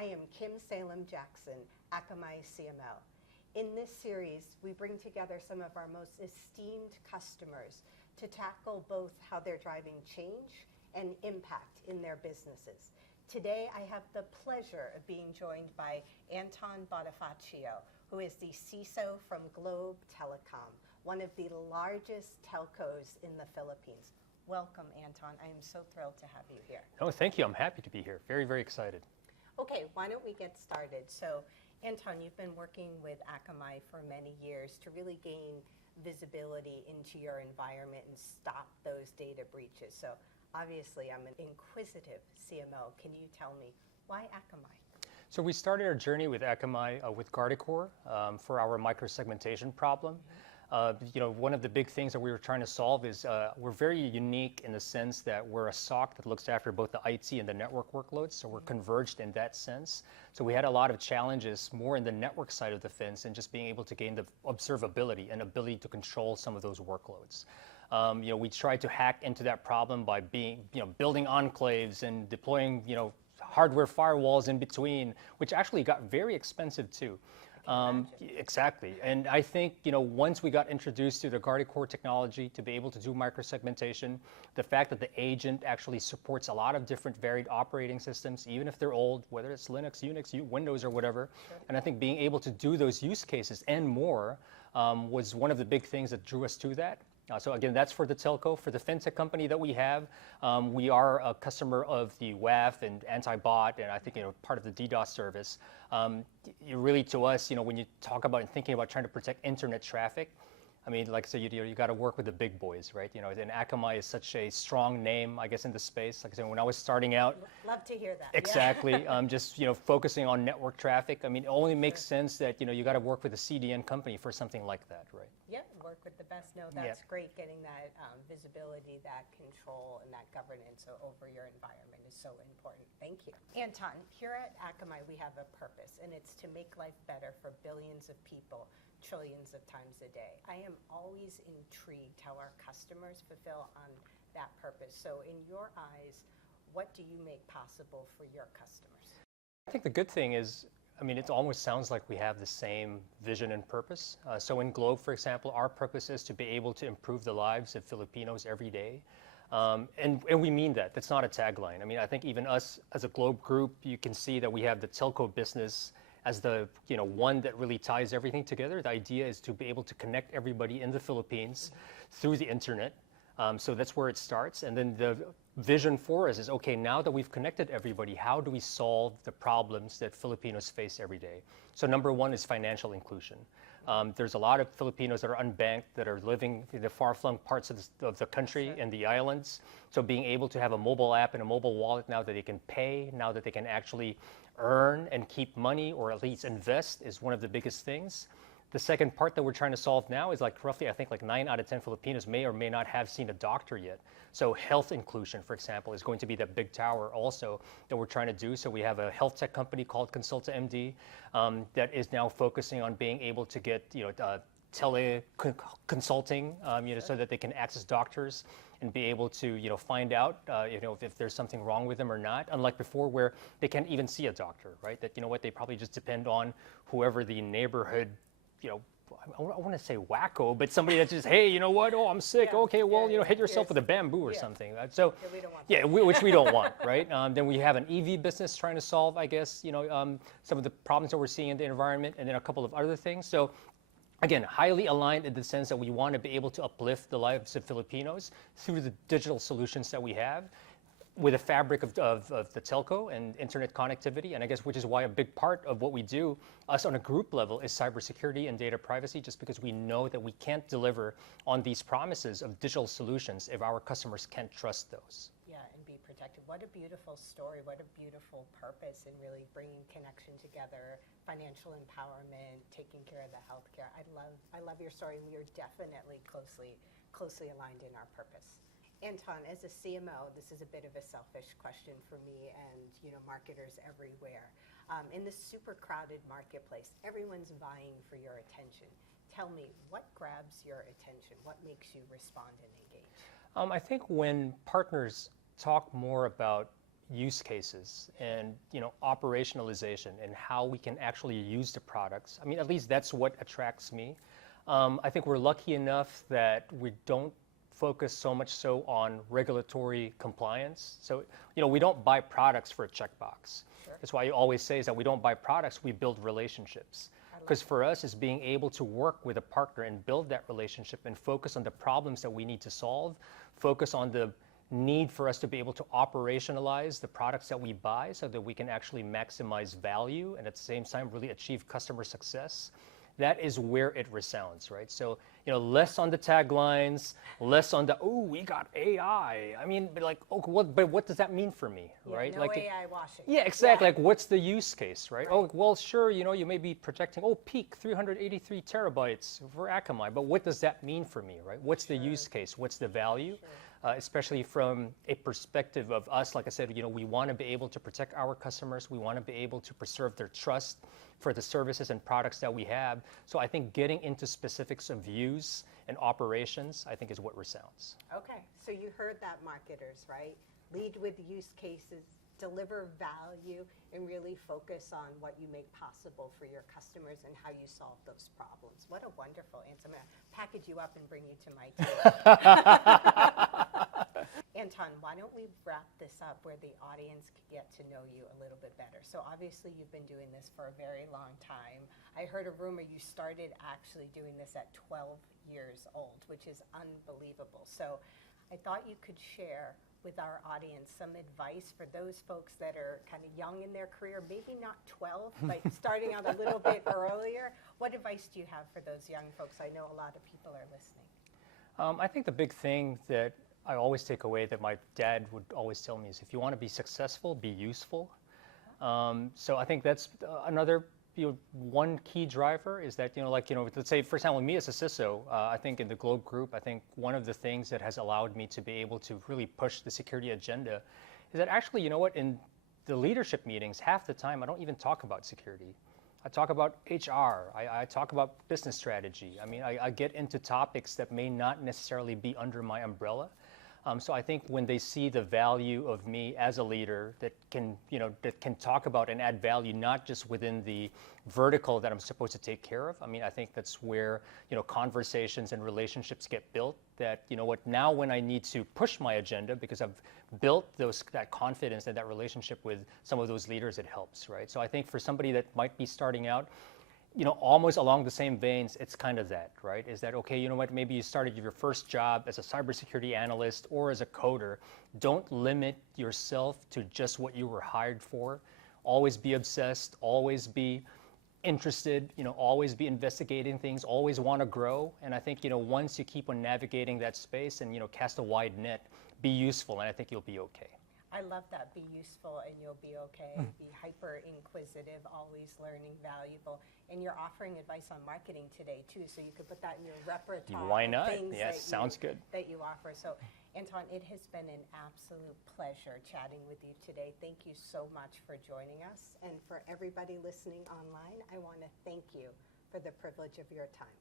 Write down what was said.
I am Kim Salem-Jackson, Akamai CMO. In this series, we bring together some of our most esteemed customers to tackle both how they're driving change and impact in their businesses. Today, I have the pleasure of being joined by Anton Bonifacio, who is the CISO from Globe Telecom, one of the largest telcos in the Philippines. Welcome, Anton. I am so thrilled to have you here. Oh, thank you. I'm happy to be here. Very, very excited. Okay, why don't we get started? So, Anton, you've been working with Akamai for many years to really gain visibility into your environment and stop those data breaches. So, obviously, I'm an inquisitive CMO. Can you tell me why Akamai? So we started our journey with Akamai with Guardicore for our microsegmentation problem. One of the big things that we were trying to solve is we're very unique in the sense that we're a SOC that looks after both the IT and the network workloads, so we're converged in that sense. So we had a lot of challenges more in the network side of the fence and just being able to gain the observability and ability to control some of those workloads. We tried to hack into that problem by building enclaves and deploying, hardware firewalls in between, which actually got very expensive too. Exactly. And I think, once we got introduced to the Guardicore technology to be able to do microsegmentation, the fact that the agent actually supports a lot of different varied operating systems, even if they're old, whether it's Linux, Unix, Windows, or whatever. Sure. And I think being able to do those use cases and more was one of the big things that drew us to that. So again, that's for the telco. For the fintech company that we have, we are a customer of the WAF and anti-bot, and I think part of the DDoS service. Really, to us, when you talk about and thinking about trying to protect internet traffic, I mean, like I said, you got to work with the big boys, right? And Akamai is such a strong name, I guess, in the space. Like I said, when I was starting out, love to hear that. Exactly. Just focusing on network traffic. I mean, it only makes sense that you got to work with a CDN company for something like that, right? Yeah, work with the best. No, that's great. Getting that visibility, that control, and that governance over your environment is so important. Thank you, Anton. Here at Akamai, we have a purpose, and it's to make life better for billions of people, trillions of times a day. I am always intrigued how our customers fulfill on that purpose. So in your eyes, what do you make possible for your customers? I think the good thing is, it almost sounds like we have the same vision and purpose. So in Globe, for example, our purpose is to be able to improve the lives of Filipinos every day. And we mean that. That's not a tagline. I think even us as a Globe Group, you can see that we have the telco business as the one that really ties everything together. The idea is to be able to connect everybody in the Philippines through the internet. So that's where it starts. And then the vision for us is, okay, now that we've connected everybody, how do we solve the problems that Filipinos face every day? So number one is financial inclusion. There's a lot of Filipinos that are unbanked, that are living in the far-flung parts of the country and the islands. So being able to have a mobile app and a mobile wallet now that they can pay, now that they can actually earn and keep money or at least invest is one of the biggest things. The second part that we're trying to solve now is roughly, I think 9 out of 10 Filipinos may or may not have seen a doctor yet. So health inclusion, for example, is going to be that big tower also that we're trying to do. So we have a health tech company called Consulta MD that is now focusing on being able to get tele-consulting so that they can access doctors and be able to find out if there's something wrong with them or not. Unlike before, where they can't even see a doctor, right? That they probably just depend on whoever the neighborhood I want to say wacko, but somebody that's just, hey, oh, I'm sick. Okay, well, hit yourself with a bamboo or something. So, we don't want which we don't want, right? Then we have an EV business trying to solve, I guess, some of the problems that we're seeing in the environment, and then a couple of other things. So, again, highly aligned in the sense that we want to be able to uplift the lives of Filipinos through the digital solutions that we have, with a fabric of the telco and internet connectivity, and I guess which is why a big part of what we do, us on a group level, is cybersecurity and data privacy, just because we know that we can't deliver on these promises of digital solutions if our customers can't trust those. Yeah, and be protected. What a beautiful story, what a beautiful purpose in really bringing connection together, financial empowerment, taking care of the healthcare. I love your story, and we are definitely closely aligned in our purpose. Anton, as a CMO, this is a bit of a selfish question for me and marketers everywhere. In this super crowded marketplace, everyone's vying for your attention. Tell me, what grabs your attention? What makes you respond and engage? I think when partners talk more about use cases and operationalization and how we can actually use the products. I mean, at least that's what attracts me. I think we're lucky enough that we don't focus so much so on regulatory compliance. So, we don't buy products for a checkbox. Sure. That's why I always say is that we don't buy products, we build relationships. Because for us, it's being able to work with a partner and build that relationship and focus on the problems that we need to solve, focus on the need for us to be able to operationalize the products that we buy so that we can actually maximize value and at the same time really achieve customer success. That is where it resounds, right? So, less on the taglines, less on the, oh, we got AI. I mean, but what does that mean for me, right? No AI washing. Yeah, exactly. Yeah. Like, what's the use case, right? Oh, well, sure, you may be projecting, peak 383 terabytes for Akamai, but what does that mean for me, right? What's the use case? What's the value? Especially from a perspective of us, like I said, we want to be able to protect our customers. We want to be able to preserve their trust for the services and products that we have. So I think getting into specifics of use and operations, I think is what resounds. Okay, so you heard that, marketers, right? Lead with use cases, deliver value, and really focus on what you make possible for your customers and how you solve those problems. What a wonderful answer. I'm going to package you up and bring you to my table. Anton, why don't we wrap this up where the audience can get to know you a little bit better? So obviously you've been doing this for a very long time. I heard a rumor you started actually doing this at 12 years old, which is unbelievable. So I thought you could share with our audience some advice for those folks that are kind of young in their career, maybe not 12, but starting out a little bit earlier. What advice do you have for those young folks? I know a lot of people are listening. I think the big thing that I always take away that my dad would always tell me is if you want to be successful, be useful. So I think that's another one key driver is that, let's say, for example, me as a CISO, I think in the Globe Group, I think one of the things that has allowed me to be able to really push the security agenda is that actually, in the leadership meetings, half the time I don't even talk about security. I talk about HR, I talk about business strategy. I mean, I get into topics that may not necessarily be under my umbrella. So I think when they see the value of me as a leader that can talk about and add value, not just within the vertical that I'm supposed to take care of. I mean, I think that's where, conversations and relationships get built that, now when I need to push my agenda because I've built that confidence and that relationship with some of those leaders, it helps, right? So I think for somebody that might be starting out, almost along the same veins, it's kind of that, right? Is that, okay, maybe you started your first job as a cybersecurity analyst or as a coder. Don't limit yourself to just what you were hired for. Always be obsessed, always be interested, always be investigating things, always want to grow. And I think, once you keep on navigating that space and, cast a wide net, be useful, and I think you'll be okay. I love that. Be useful and you'll be okay. Be hyper inquisitive, always learning, valuable. And you're offering advice on marketing today too, so you could put that in your repertoire. Why not? Things Yes, sounds good. That you offer. So, Anton, it has been an absolute pleasure chatting with you today. Thank you so much for joining us. And for everybody listening online, I want to thank you for the privilege of your time.